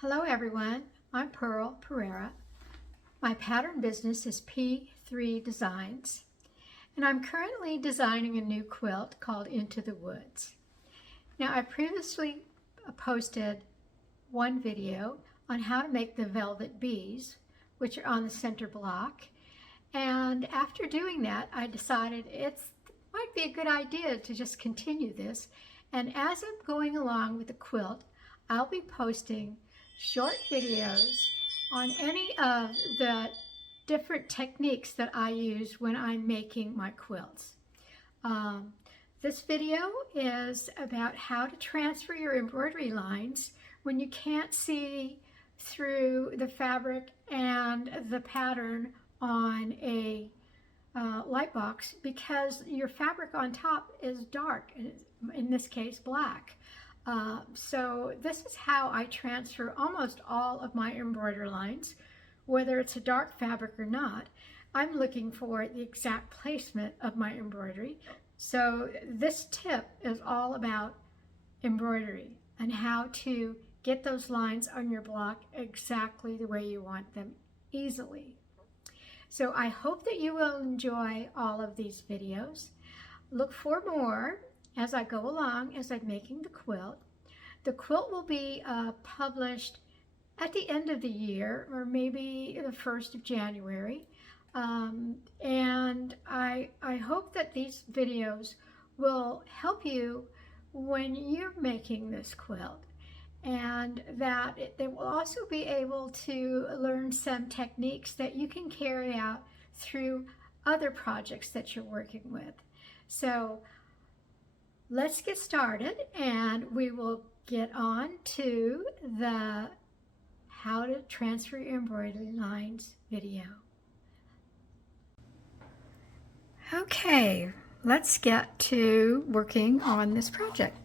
Hello everyone, I'm Pearl Pereira. My pattern business is P3 Designs, and I'm currently designing a new quilt called Into the Woods. Now, I previously posted one video on how to make the velvet bees, which are on the center block, and after doing that, I decided it might be a good idea to just continue this, and as I'm going along with the quilt, I'll be posting short videos on any of the different techniques that I use when I'm making my quilts. This video is about how to transfer your embroidery lines when you can't see through the fabric and the pattern on a light box because your fabric on top is dark, in this case black. So this is how I transfer almost all of my embroidery lines, whether it's a dark fabric or not. I'm looking for the exact placement of my embroidery. So this tip is all about embroidery and how to get those lines on your block exactly the way you want them easily. So I hope that you will enjoy all of these videos. Look for more as I go along, as I'm making the quilt. The quilt will be published at the end of the year, or maybe the 1st of January. And I hope that these videos will help you when you're making this quilt, and that they will also be able to learn some techniques that you can carry out through other projects that you're working with. So let's get started, and we will get on to the how to transfer your embroidery lines video. Okay, let's get to working on this project.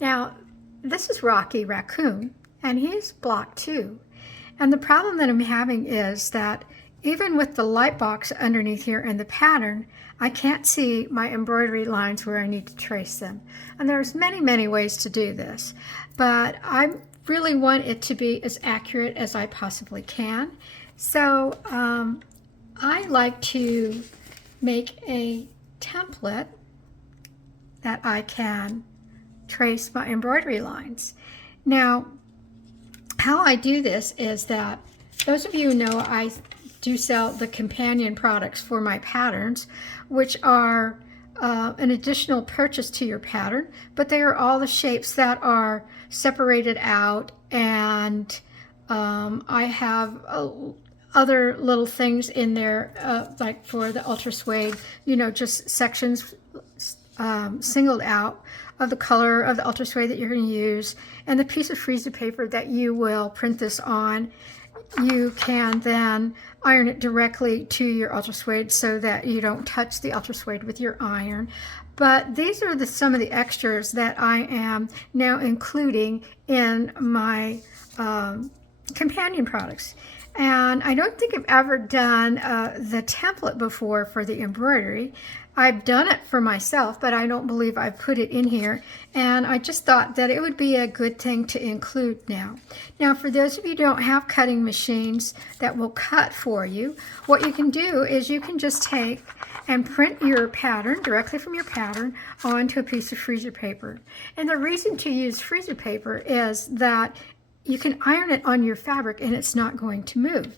Now, this is Rocky Raccoon, and he's block 2. And the problem that I'm having is that even with the light box underneath here and the pattern, I can't see my embroidery lines where I need to trace them. And there's many ways to do this, but I really want it to be as accurate as I possibly can. So I like to make a template that I can trace my embroidery lines. Now, how I do this is that those of you who know I do sell the companion products for my patterns, which are an additional purchase to your pattern, but they are all the shapes that are separated out, and I have other little things in there, like for the ultra suede, you know, just sections singled out of the color of the ultra suede that you're going to use, and the piece of freezer paper that you will print this on. You can then iron it directly to your ultra suede so that you don't touch the ultra suede with your iron. But these are some of the extras that I am now including in my companion products. And I don't think I've ever done the template before for the embroidery. I've done it for myself, but I don't believe I've put it in here. And I just thought that it would be a good thing to include now. Now, for those of you who don't have cutting machines that will cut for you, what you can do is you can just take and print your pattern directly from your pattern onto a piece of freezer paper. And the reason to use freezer paper is that you can iron it on your fabric and it's not going to move.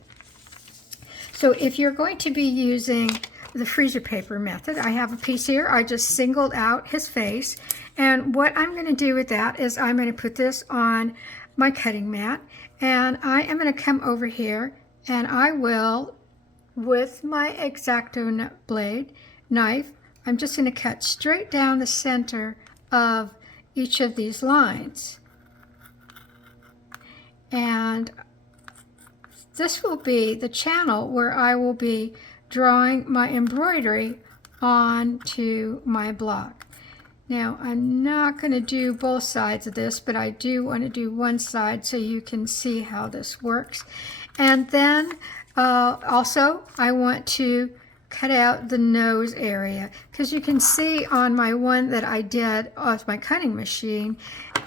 So if you're going to be using the freezer paper method, I have a piece here. I just singled out his face, and what I'm going to do with that is I'm going to put this on my cutting mat, and I am going to come over here and I will, with my X-Acto blade knife, I'm just going to cut straight down the center of each of these lines. And this will be the channel where I will be drawing my embroidery onto my block. Now, I'm not going to do both sides of this, but I do want to do one side so you can see how this works. And then also I want to cut out the nose area, because you can see on my one that I did off my cutting machine,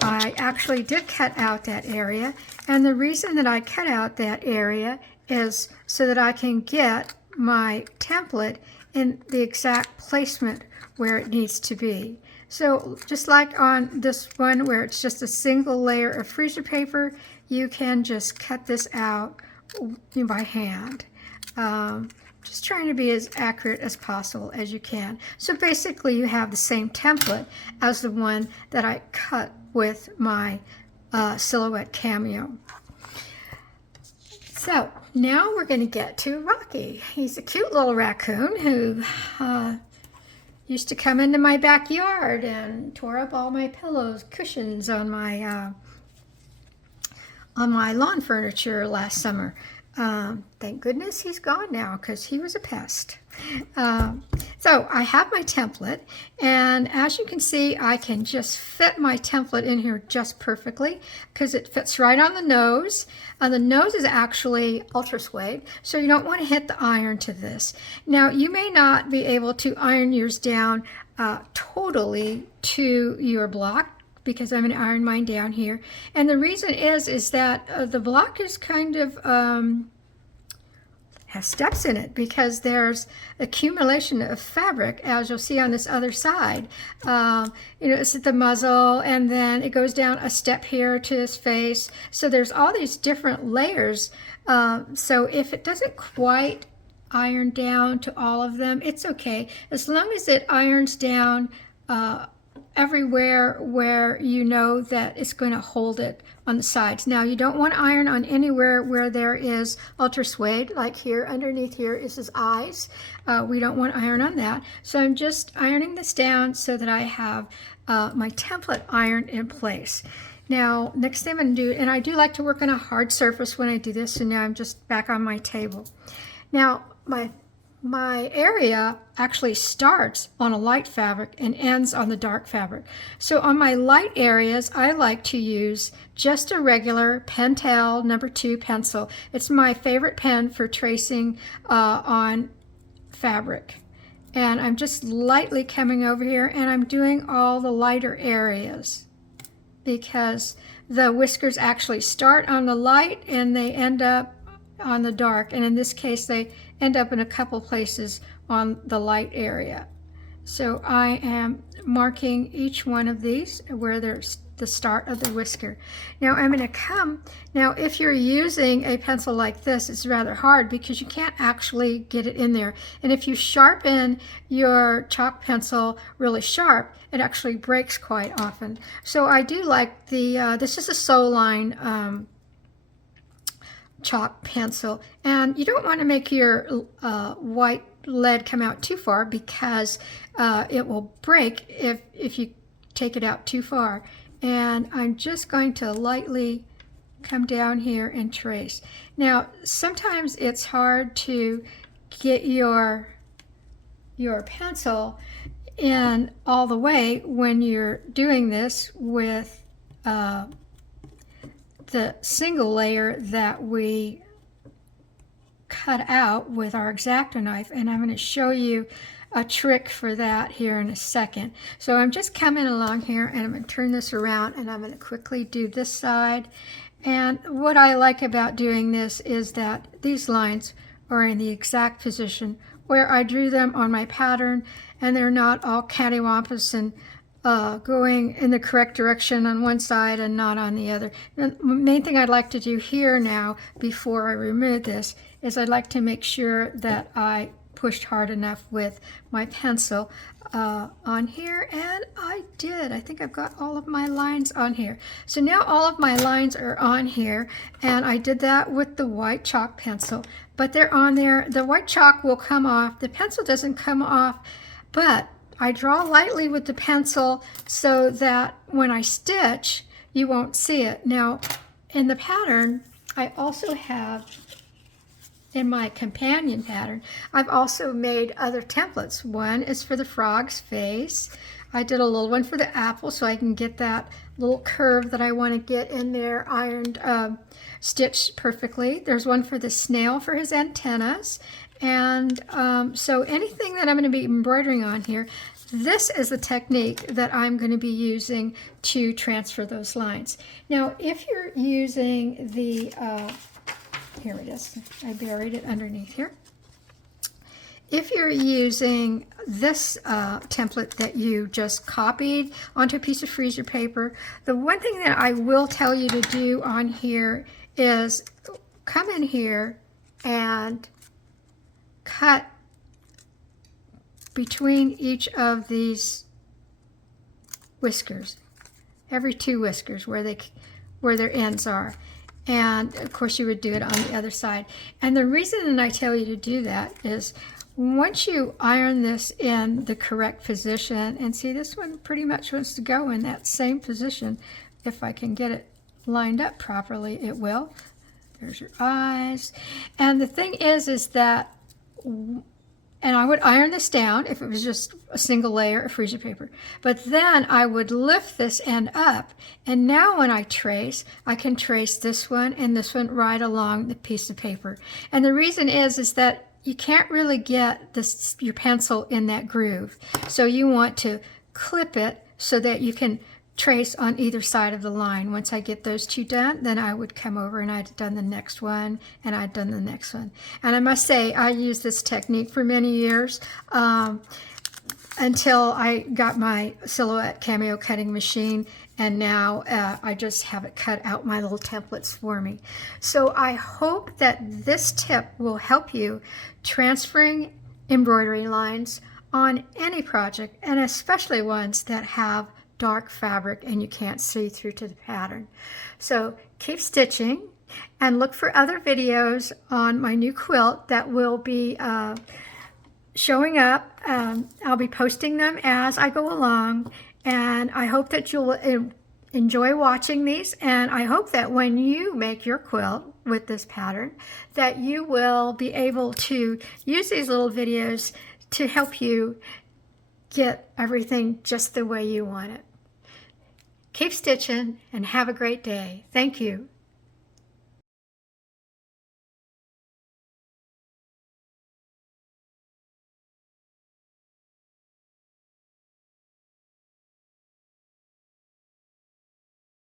I actually did cut out that area, and the reason that I cut out that area is so that I can get my template in the exact placement where it needs to be. So just like on this one where it's just a single layer of freezer paper, you can just cut this out by hand. Just trying to be as accurate as possible as you can. So basically you have the same template as the one that I cut with my silhouette cameo. So now we're going to get to Rocky. He's a cute little raccoon who used to come into my backyard and tore up all my pillows, cushions on my lawn furniture last summer. Thank goodness he's gone now because he was a pest. So I have my template, and as you can see, I can just fit my template in here just perfectly because it fits right on the nose. The nose is actually ultra suede, so you don't want to hit the iron to this. Now, you may not be able to iron yours down totally to your block, because I'm going to iron mine down here. And the reason is that the block is kind of has steps in it because there's accumulation of fabric, as you'll see on this other side. It's at the muzzle, and then it goes down a step here to his face. So there's all these different layers. So if it doesn't quite iron down to all of them, it's okay. As long as it irons down everywhere where you know that it's going to hold it on the sides. Now, you don't want to iron on anywhere where there is ultra suede, like here underneath here is his eyes. We don't want to iron on that. So I'm just ironing this down so that I have my template ironed in place. Now, next thing I'm going to do, and I do like to work on a hard surface when I do this, so now I'm just back on my table. Now, my area actually starts on a light fabric and ends on the dark fabric. So on my light areas, I like to use just a regular Pentel #2 pencil. It's my favorite pen for tracing on fabric. And I'm just lightly coming over here, and I'm doing all the lighter areas because the whiskers actually start on the light and they end up on the dark, and in this case they end up in a couple places on the light area. So I am marking each one of these where there's the start of the whisker. Now I'm going to come, now if you're using a pencil like this, it's rather hard because you can't actually get it in there, and if you sharpen your chalk pencil really sharp, it actually breaks quite often. So I do like the this is a Soline chalk pencil, and you don't want to make your white lead come out too far because it will break if you take it out too far. And I'm just going to lightly come down here and trace. Now, sometimes it's hard to get your pencil in all the way when you're doing this with the single layer that we cut out with our X-Acto knife, and I'm going to show you a trick for that here in a second. So I'm just coming along here, and I'm going to turn this around, and I'm going to quickly do this side. And what I like about doing this is that these lines are in the exact position where I drew them on my pattern, and they're not all cattywampus and going in the correct direction on one side and not on the other. The main thing I'd like to do here now before I remove this is I'd like to make sure that I pushed hard enough with my pencil on here, and I did. I think I've got all of my lines on here. So now all of my lines are on here, and I did that with the white chalk pencil, but they're on there. The white chalk will come off. The pencil doesn't come off, but I draw lightly with the pencil so that when I stitch, you won't see it. Now, in the pattern, I also have, in my companion pattern, I've also made other templates. One is for the frog's face. I did a little one for the apple so I can get that little curve that I want to get in there ironed, stitched perfectly. There's one for the snail for his antennas. And so anything that I'm going to be embroidering on here, this is the technique that I'm going to be using to transfer those lines. Now, if you're using the, here it is, I buried it underneath here. If you're using this template that you just copied onto a piece of freezer paper, the one thing that I will tell you to do on here is come in here and cut between each of these whiskers, every 2 whiskers where their ends are. And of course you would do it on the other side. And the reason that I tell you to do that is once you iron this in the correct position, and see, this one pretty much wants to go in that same position. If I can get it lined up properly, it will. There's your eyes. And the thing is that, and I would iron this down if it was just a single layer of freezer paper. But then I would lift this end up, and now when I trace, I can trace this one and this one right along the piece of paper. And the reason is that you can't really get your pencil in that groove. So you want to clip it so that you can trace on either side of the line. Once I get those 2 done, then I would come over and I'd done the next one, and I'd done the next one. And I must say, I used this technique for many years until I got my Silhouette Cameo cutting machine, and now I just have it cut out my little templates for me. So I hope that this tip will help you transferring embroidery lines on any project, and especially ones that have dark fabric and you can't see through to the pattern. So keep stitching and look for other videos on my new quilt that will be showing up. I'll be posting them as I go along, and I hope that you'll enjoy watching these, and I hope that when you make your quilt with this pattern that you will be able to use these little videos to help you get everything just the way you want it. Keep stitching and have a great day. Thank you.